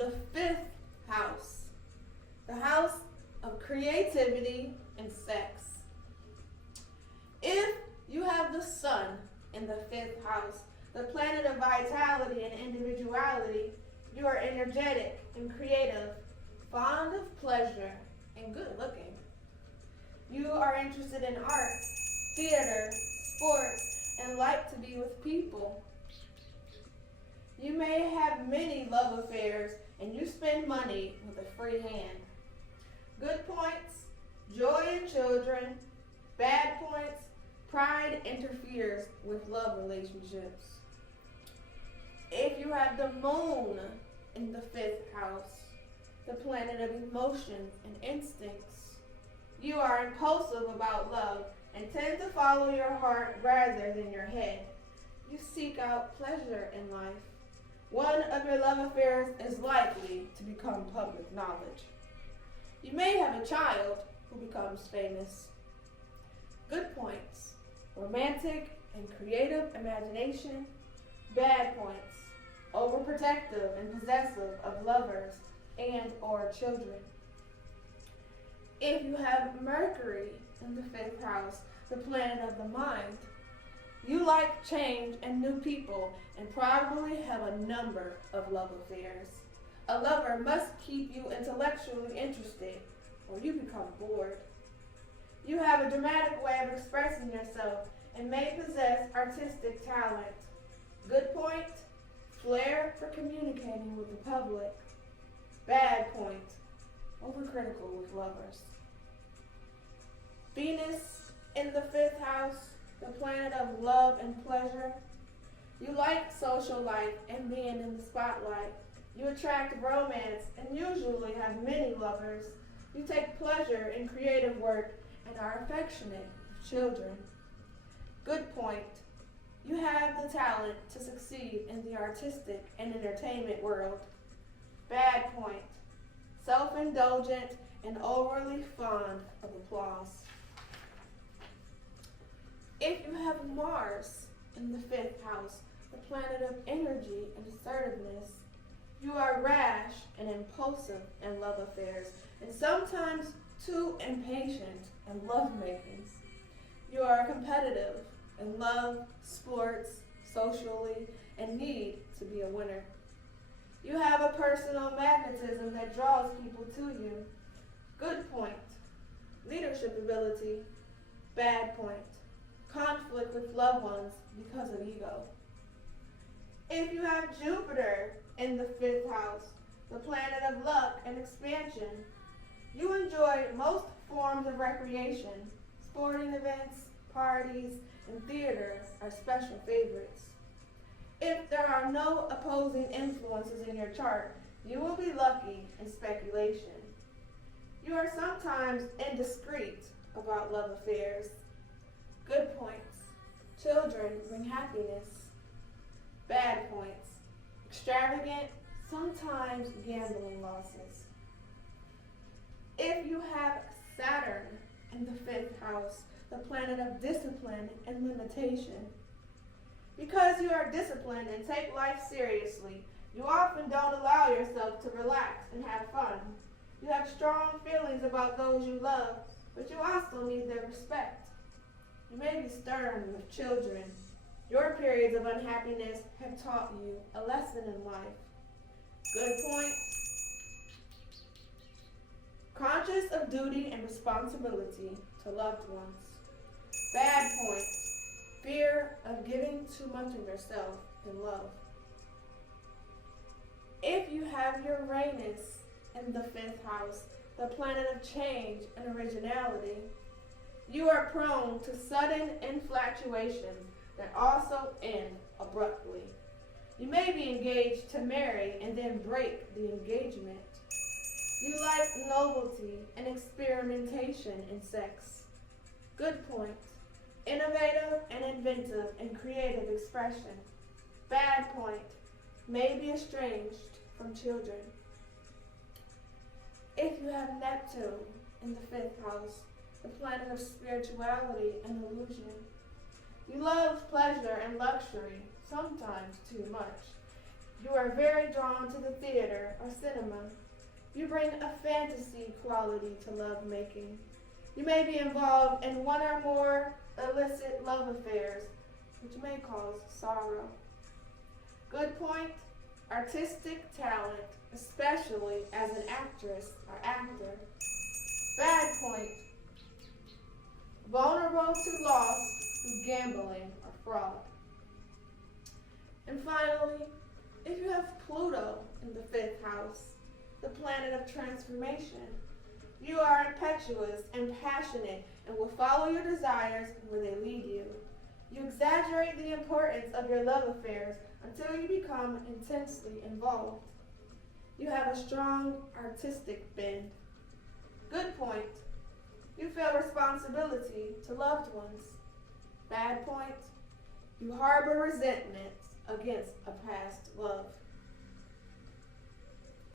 the fifth house, the house of creativity and sex. If you have the sun in the fifth house, the planet of vitality and individuality, you are energetic and creative, fond of pleasure, and good looking. You are interested in art, theater, sports, and like to be with people. You may have many love affairs, and you spend money with a free hand. Good points, joy in children. Bad points, pride interferes with love relationships. If you have the moon in the fifth house, the planet of emotions and instincts, you are impulsive about love and tend to follow your heart rather than your head. You seek out pleasure in life. One of your love affairs is likely to become public knowledge. You may have a child who becomes famous. Good points, romantic and creative imagination. Bad points, overprotective and possessive of lovers and or children. If you have Mercury in the fifth house, the planet of the mind, you like change and new people and probably have a number of love affairs. A lover must keep you intellectually interested or you become bored. You have a dramatic way of expressing yourself and may possess artistic talent. Good point, flair for communicating with the public. Bad point, overcritical with lovers. Venus in the fifth house, the planet of love and pleasure. You like social life and being in the spotlight. You attract romance and usually have many lovers. You take pleasure in creative work and are affectionate with children. Good point. You have the talent to succeed in the artistic and entertainment world. Bad point. Self-indulgent and overly fond of applause. If you have Mars in the fifth house, the planet of energy and assertiveness, you are rash and impulsive in love affairs and sometimes too impatient in lovemaking. You are competitive in love, sports, socially, and need to be a winner. You have a personal magnetism that draws people to you. Good point. Leadership ability. Bad point. Conflict with loved ones because of ego. If you have Jupiter in the fifth house, the planet of luck and expansion, you enjoy most forms of recreation. Sporting events, parties, and theater are special favorites. If there are no opposing influences in your chart, you will be lucky in speculation. You are sometimes indiscreet about love affairs. Good points. Children bring happiness. Bad points. Extravagant, sometimes gambling losses. If you have Saturn in the fifth house, the planet of discipline and limitation, because you are disciplined and take life seriously, you often don't allow yourself to relax and have fun. You have strong feelings about those you love, but you also need their respect. You may be stern with children. Your periods of unhappiness have taught you a lesson in life. Good points. Conscious of duty and responsibility to loved ones. Bad points. Fear of giving too much of yourself in love. If you have Uranus in the fifth house, the planet of change and originality, you are prone to sudden infatuations that also end abruptly. You may be engaged to marry and then break the engagement. You like novelty and experimentation in sex. Good point. Innovative and inventive in creative expression. Bad point. May be estranged from children. If you have Neptune in the fifth house, the planet of spirituality and illusion, you love pleasure and luxury, sometimes too much. You are very drawn to the theater or cinema. You bring a fantasy quality to lovemaking. You may be involved in one or more illicit love affairs, which may cause sorrow. Good point, artistic talent, especially as an actress or actor. Bad point, vulnerable to loss through gambling or fraud. And finally, if you have Pluto in the 5th house, the planet of transformation, you are impetuous and passionate and will follow your desires where they lead you. You exaggerate the importance of your love affairs until you become intensely involved. You have a strong artistic bend. Good point. You feel responsibility to loved ones. Bad point. You harbor resentment against a past love.